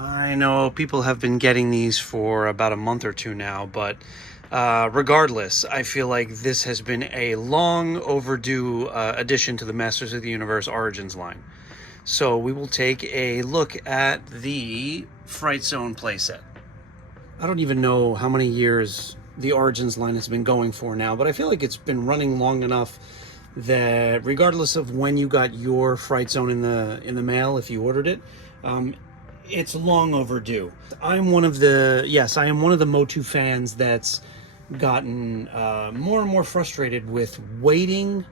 I know people have been getting these for about a month or two now, but regardless, I feel like this has been a long overdue addition to the Masters of the Universe Origins line. So we will take a look at the Fright Zone playset. I don't even know how many years the Origins line has been going for now, but I feel like it's been running long enough that regardless of when you got your Fright Zone in the mail, if you ordered it, it's long overdue. I am one of the Motu fans that's gotten more and more frustrated with waiting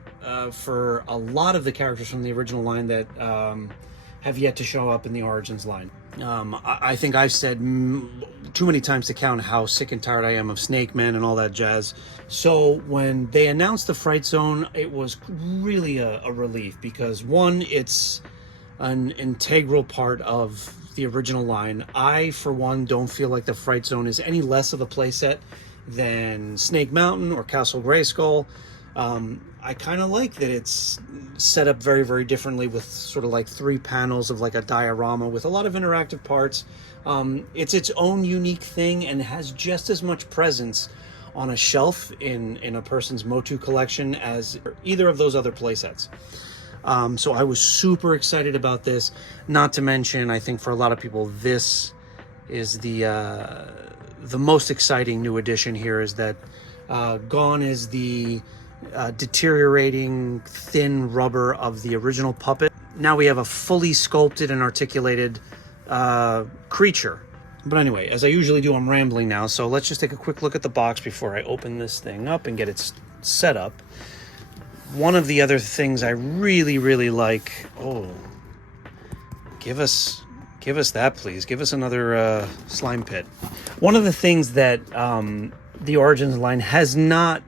for a lot of the characters from the original line that have yet to show up in the Origins line. I think I've said too many times to count how sick and tired I am of Snake Man and all that jazz. So when they announced the Fright Zone, it was really a relief because one, it's an integral part of the original line. I, for one, don't feel like the Fright Zone is any less of a playset than Snake Mountain or Castle Grayskull. I kind of like that it's set up very, very differently with sort of like 3 panels of like a diorama with a lot of interactive parts. It's its own unique thing and has just as much presence on a shelf in a person's Motu collection as either of those other playsets. So I was super excited about this. Not to mention, I think for a lot of people, this is the most exciting new addition here. Is that gone is the deteriorating thin rubber of the original puppet. Now we have a fully sculpted and articulated creature. But anyway, as I usually do, I'm rambling now, so let's just take a quick look at the box before I open this thing up and get it set up. One of the other things I really, really like... Oh, give us that, please. Give us another slime pit. One of the things that the Origins line has not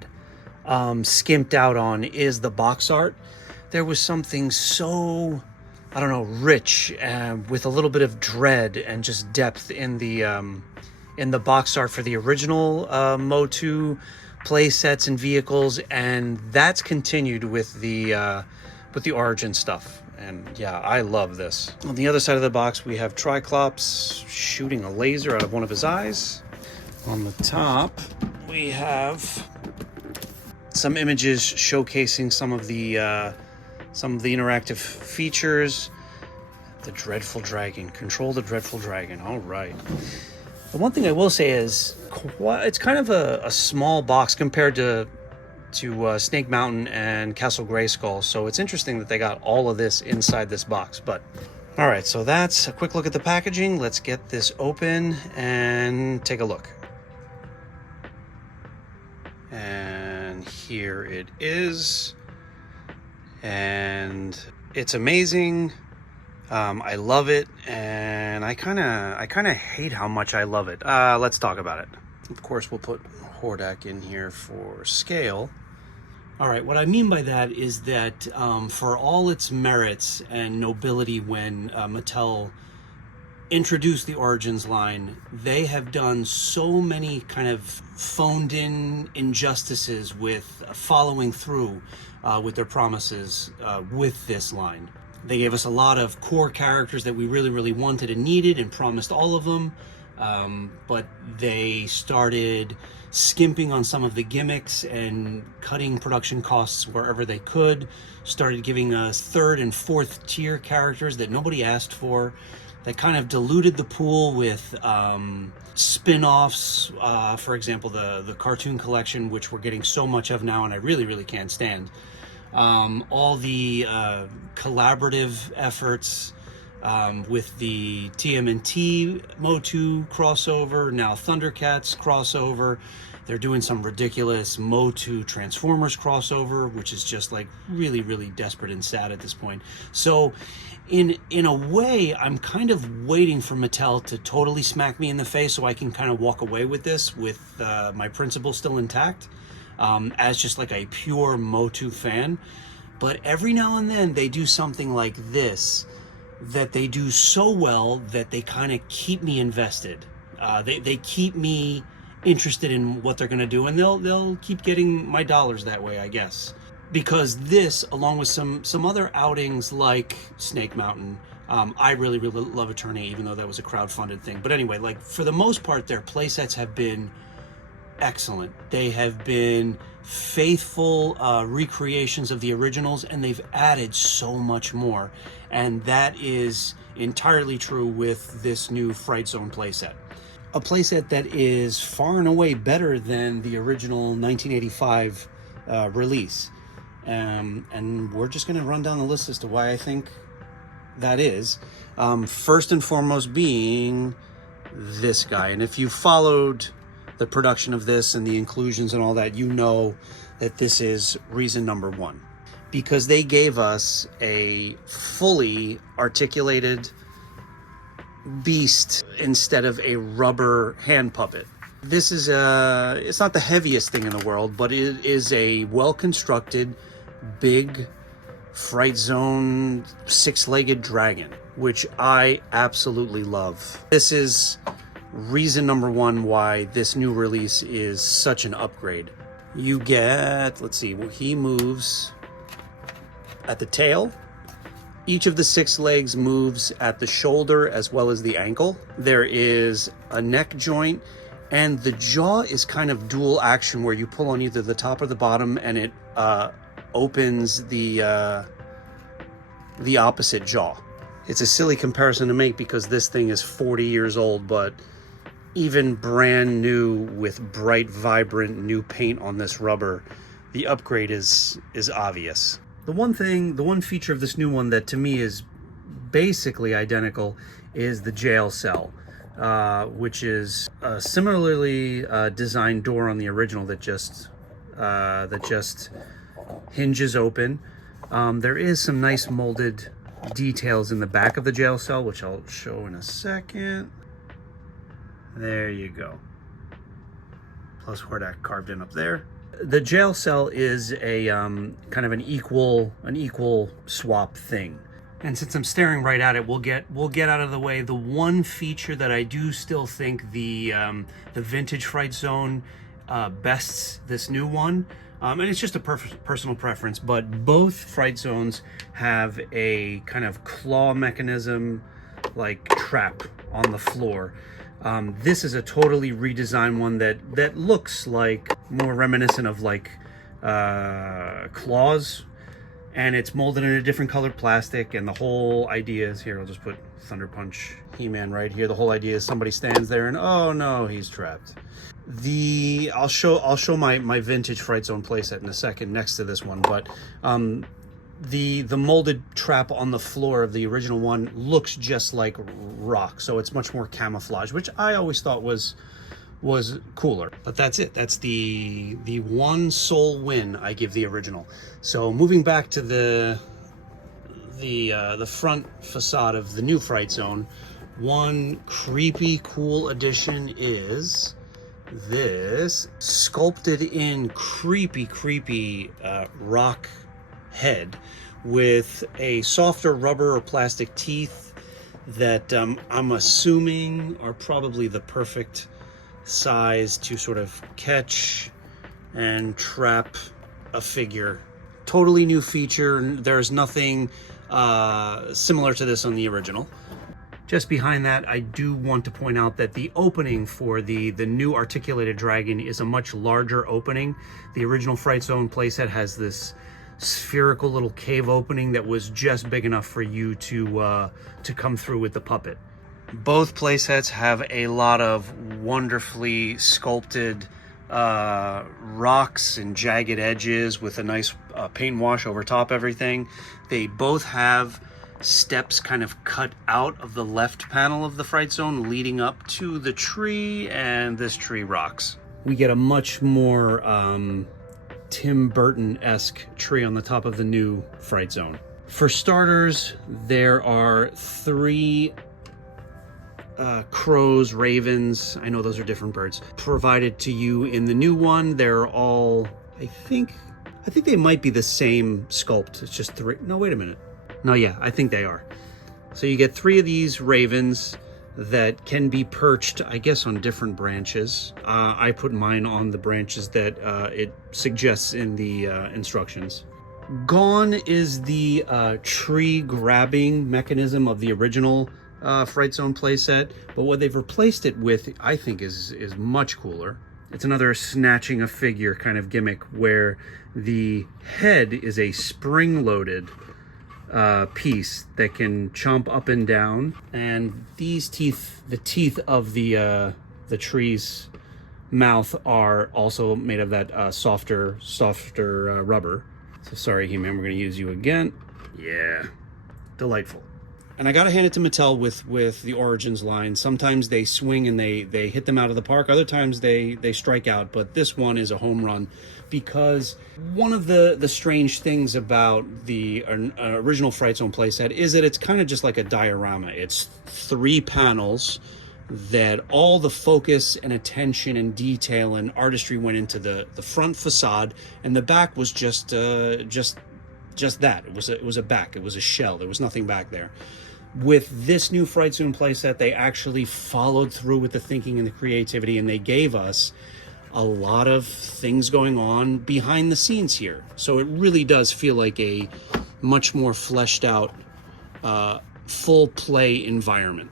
skimped out on is the box art. There was something so, I don't know, rich with a little bit of dread and just depth in the box art for the original Motu play sets and vehicles, and that's continued with the Origin stuff. And yeah, I love this. On the other side of the box, we have Triclops shooting a laser out of one of his eyes. On the top, we have some images showcasing some of the interactive features. The Dreadful Dragon. Control the Dreadful Dragon. All right. The one thing I will say is it's kind of a small box compared to Snake Mountain and Castle Grayskull. So it's interesting that they got all of this inside this box. But all right, so that's a quick look at the packaging. Let's get this open and take a look. And here it is. And it's amazing. I love it, and I kind of hate how much I love it. Let's talk about it. Of course, we'll put Hordak in here for scale. All right, what I mean by that is that for all its merits and nobility when Mattel introduced the Origins line, they have done so many kind of phoned in injustices with following through with their promises with this line. They gave us a lot of core characters that we really, really wanted and needed and promised all of them. But they started skimping on some of the gimmicks and cutting production costs wherever they could. Started giving us 3rd and 4th tier characters that nobody asked for. That kind of diluted the pool with spin-offs. For example, the cartoon collection, which we're getting so much of now and I really, really can't stand. All the collaborative efforts with the TMNT Motu crossover, now Thundercats crossover. They're doing some ridiculous Motu Transformers crossover, which is just like really, really desperate and sad at this point. So in a way, I'm kind of waiting for Mattel to totally smack me in the face so I can kind of walk away with this with my principles still intact. As just like a pure Motu fan. But every now and then they do something like this that they do so well that they kind of keep me invested. They keep me interested in what they're going to do, and they'll keep getting my dollars that way, I guess. Because this, along with some other outings like Snake Mountain, I really love Eternia, even though that was a crowdfunded thing. But anyway, like for the most part, their playsets have been excellent. They have been faithful recreations of the originals, and they've added so much more. And that is entirely true with this new Fright Zone playset. A playset that is far and away better than the original 1985 release. And we're just going to run down the list as to why I think that is. First and foremost being this guy. And if you followed the production of this and the inclusions and all that, you know that this is reason number one, because they gave us a fully articulated beast instead of a rubber hand puppet. This is it's not the heaviest thing in the world, but it is a well-constructed, big Fright Zone six-legged dragon, which I absolutely love. This is reason number one why this new release is such an upgrade. You get, let's see, well, he moves at the tail. Each of the 6 legs moves at the shoulder as well as the ankle. There is a neck joint, and the jaw is kind of dual action where you pull on either the top or the bottom, and it opens the opposite jaw. It's a silly comparison to make because this thing is 40 years old, but even brand new with bright, vibrant new paint on this rubber, the upgrade is obvious. The one feature of this new one that to me is basically identical is the jail cell, which is a similarly designed door on the original that just hinges open. There is some nice molded details in the back of the jail cell, which I'll show in a second. There you go. Plus Hordak carved in up there. The jail cell is a kind of an equal swap thing. And since I'm staring right at it, we'll get out of the way the one feature that I do still think the vintage Fright Zone bests this new one. And it's just a personal preference, but both Fright Zones have a kind of claw mechanism, like trap on the floor. This is a totally redesigned one that looks like more reminiscent of like claws, and it's molded in a different colored plastic. And the whole idea is here. I'll just put Thunder Punch He-Man right here. The whole idea is somebody stands there and oh no, he's trapped. I'll show my vintage Fright Zone playset in a second next to this one, but the molded trap on the floor of the original one looks just like rock, so it's much more camouflage, which I always thought was cooler. But that's it. That's the one sole win I give the original. So moving back to the front facade of the new Fright Zone, one creepy cool addition is this sculpted in creepy rock head with a softer rubber or plastic teeth that I'm assuming are probably the perfect size to sort of catch and trap a figure. Totally new feature. There's nothing similar to this on the original. Just behind that, I do want to point out that the opening for the new articulated dragon is a much larger opening. The original Fright Zone playset has this spherical little cave opening that was just big enough for you to come through with the puppet. Both playsets have a lot of wonderfully sculpted rocks and jagged edges with a nice paint wash over top everything. They both have steps kind of cut out of the left panel of the Fright Zone leading up to the tree, and this tree rocks. We get a much more Tim Burton-esque tree on the top of the new Fright Zone. For starters, there are 3 crows, ravens, I know those are different birds, provided to you in the new one. They're all, I think they might be the same sculpt. It's just 3. No, wait a minute. No, yeah, I think they are. So you get 3 of these ravens that can be perched, I guess, on different branches. I put mine on the branches that it suggests in the instructions. Gone is the tree grabbing mechanism of the original Fright Zone playset, but what they've replaced it with, I think, is much cooler. It's another snatching a figure kind of gimmick where the head is a spring-loaded piece that can chomp up and down, and these teeth, the teeth of the tree's mouth, are also made of that softer rubber. So sorry, He-Man, we're going to use you again. Yeah, delightful. And I got to hand it to Mattel with the Origins line. Sometimes they swing and they hit them out of the park. Other times they strike out. But this one is a home run, because one of the strange things about the original Fright Zone playset is that it's kind of just like a diorama. It's 3 panels that all the focus and attention and detail and artistry went into the front facade, and the back was just that. It was a back. It was a shell. There was nothing back there. With this new Fright Zone playset, they actually followed through with the thinking and the creativity, and they gave us a lot of things going on behind the scenes here. So it really does feel like a much more fleshed out, full play environment.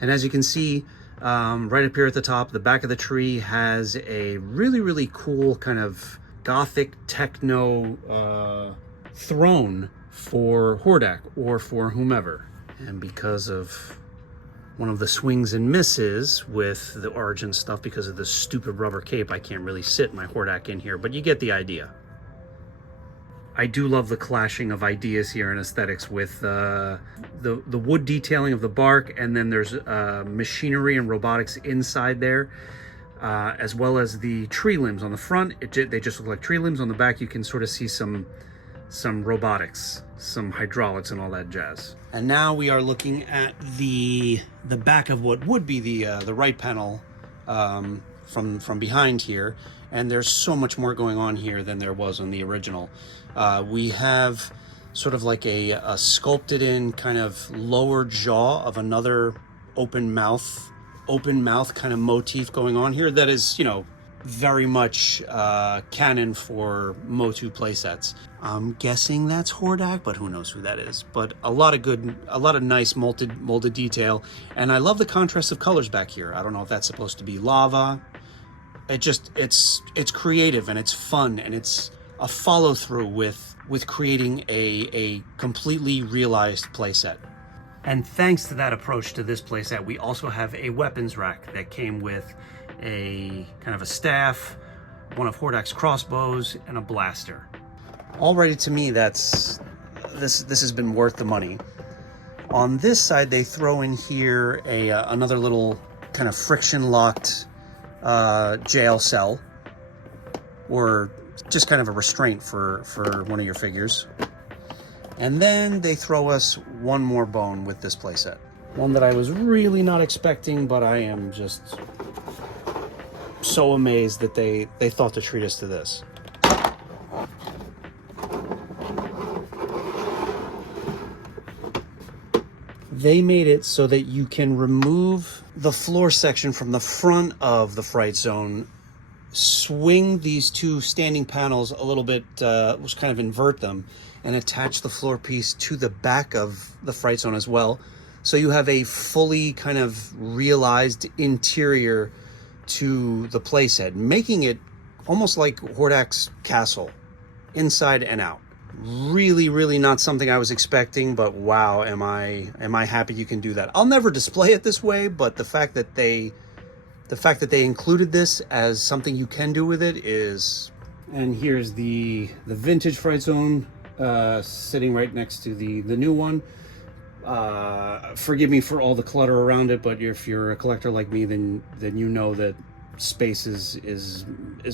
And as you can see, right up here at the top, the back of the tree has a really, really cool kind of gothic techno throne for Hordak or for whomever. And because of one of the swings and misses with the Origin stuff, because of the stupid rubber cape, I can't really sit my Hordak in here, but you get the idea. I do love the clashing of ideas here and aesthetics with the wood detailing of the bark, and then there's machinery and robotics inside there, as well as the tree limbs on the front. They just look like tree limbs. On the back, you can sort of see some robotics, some hydraulics and all that jazz. And now we are looking at the back of what would be the right panel from behind here, and there's so much more going on here than there was on the original. We have sort of like a sculpted in kind of lower jaw of another open mouth kind of motif going on here that is, you know, very much canon for Motu playsets. I'm guessing that's Hordak, but who knows who that is. But a lot of nice molded detail, and I love the contrast of colors back here. I don't know if that's supposed to be lava. It's creative and it's fun, and it's a follow through with creating a completely realized playset. And thanks to that approach to this playset, we also have a weapons rack that came with a kind of a staff, one of Hordak's crossbows, and a blaster. Already, to me, this has been worth the money. On this side, they throw in here another little kind of friction locked jail cell, or just kind of a restraint for one of your figures. And then they throw us one more bone with this playset. One that I was really not expecting, but I am just so amazed that they thought to treat us to this. They made it so that you can remove the floor section from the front of the Fright Zone, swing these 2 standing panels a little bit, just kind of invert them, and attach the floor piece to the back of the Fright Zone as well. So you have a fully kind of realized interior to the playset, making it almost like Hordak's castle, inside and out. Really, really not something I was expecting, but wow, am I happy you can do that. I'll never display it this way, but the fact that they included this as something you can do with it is... And here's the vintage Fright Zone sitting right next to the new one. Forgive me for all the clutter around it, but if you're a collector like me, then you know that space is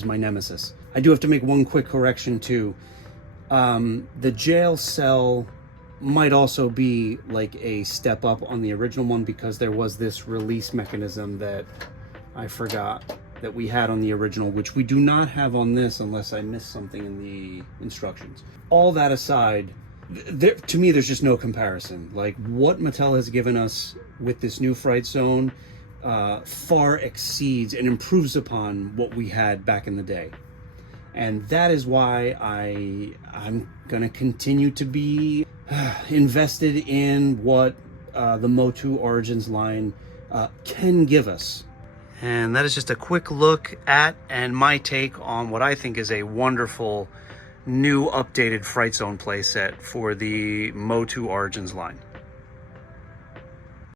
my nemesis. I do have to make one quick correction too. The jail cell might also be like a step up on the original one, because there was this release mechanism that I forgot that we had on the original, which we do not have on this unless I missed something in the instructions. All that aside, to me, there's just no comparison. Like, what Mattel has given us with this new Fright Zone far exceeds and improves upon what we had back in the day. And that is why I'm going to continue to be invested in what the Motu Origins line can give us. And that is just a quick look at and my take on what I think is a wonderful new updated Fright Zone playset for the Motu Origins line.